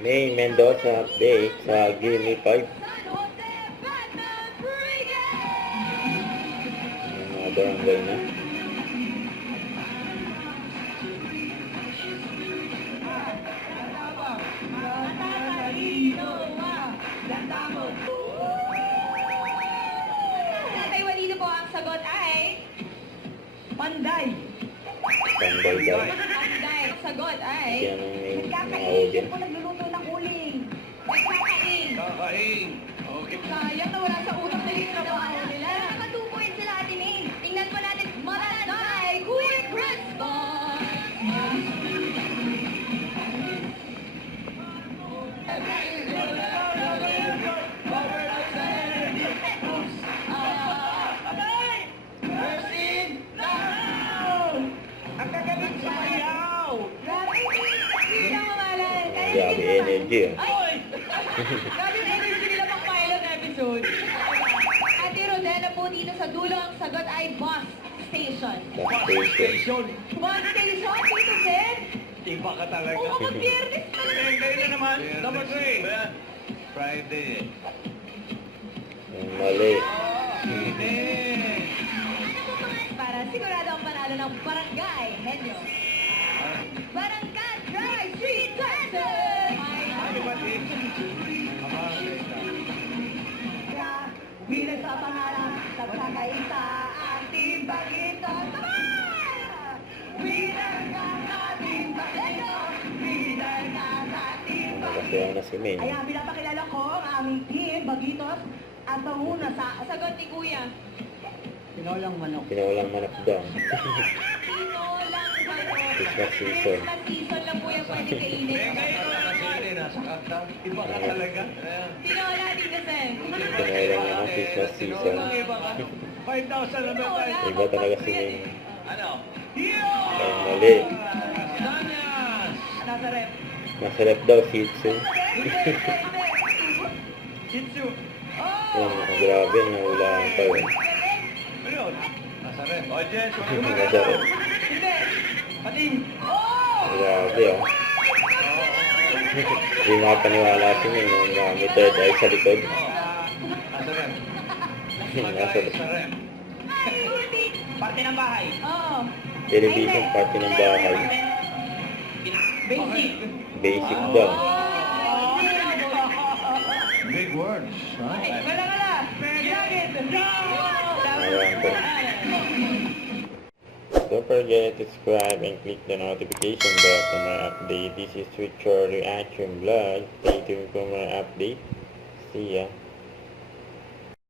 May Mendoza update sa Gimme 5. Yung mga barangay na. Tatay Walino po, ang sagot ay Panday. Panday daw. Panday. Sagot ay Yan ang may mga Nagkakain. audience. Ako nagluluto ng uling. nagkakain. Kakain. Okay. Sayang na wala sa utak nila yung trabaho nila. Naka 2 points sila atin eh. Tingnan po natin. Maranday Quick Response! Ang gagaling sa mayaw. Hindi lang mamalan. Grabe energy. Ay! Grabe yung energy nila pang pilot episode. Ate Rodela po dito sa dulo, ang sagot ay bus station. Station. Station. Bus station, Tito Zen? Iba ka talaga. Oo, mag-biyernes talaga. Kayo na naman. Number 3. Friday. Yung mali. Hindi. Para sigurado ang panalo ng Barangay Henyo. Barangay Drive Street Dancer! Ano ba din? Kaya, bilang sa pangarap, nagsakay sa ating bagito. Tama! Bilang ka sa ating bagito. Bilang ka sa ating Nagkasaya na si Min. Ayan, pinapakilala ko ang aming team, Bagitos, at ang una sa Sagot ni Kuya. Pinolang manok. Pinawalang manok daw. Sino lang ba ito? Christmas season. Christmas season lang po yung pwede kainin. Kayo na naman. Nasa kanta. Iba ka talaga. Tinola, Tito Zen. Pinawalang manok Christmas season. Iba ka. 5,000 lang ba tayo? Iba talaga si Min. Ano? Ay, mali. Danyas! Nasa rep. Masarap daw, Shih Tzu. Jitsu. Yan, grabe, nahulaan pa yun. Ano yun? Nasa rep. O, Jess. Masarap. Hindi. Pating. Grabe, oh. Hindi makapaniwala si Min nung may third eye sa likod. Nasa rep. Nasa Sa rep. Parte ng bahay. Oo. television party ng bahay. Basic. Basic daw. Big words. Wala. Jacket. Ayan po. Don't forget to subscribe and click the notification bell for my update. This is Richard Reaction Vlog. Stay tuned for my update. See ya.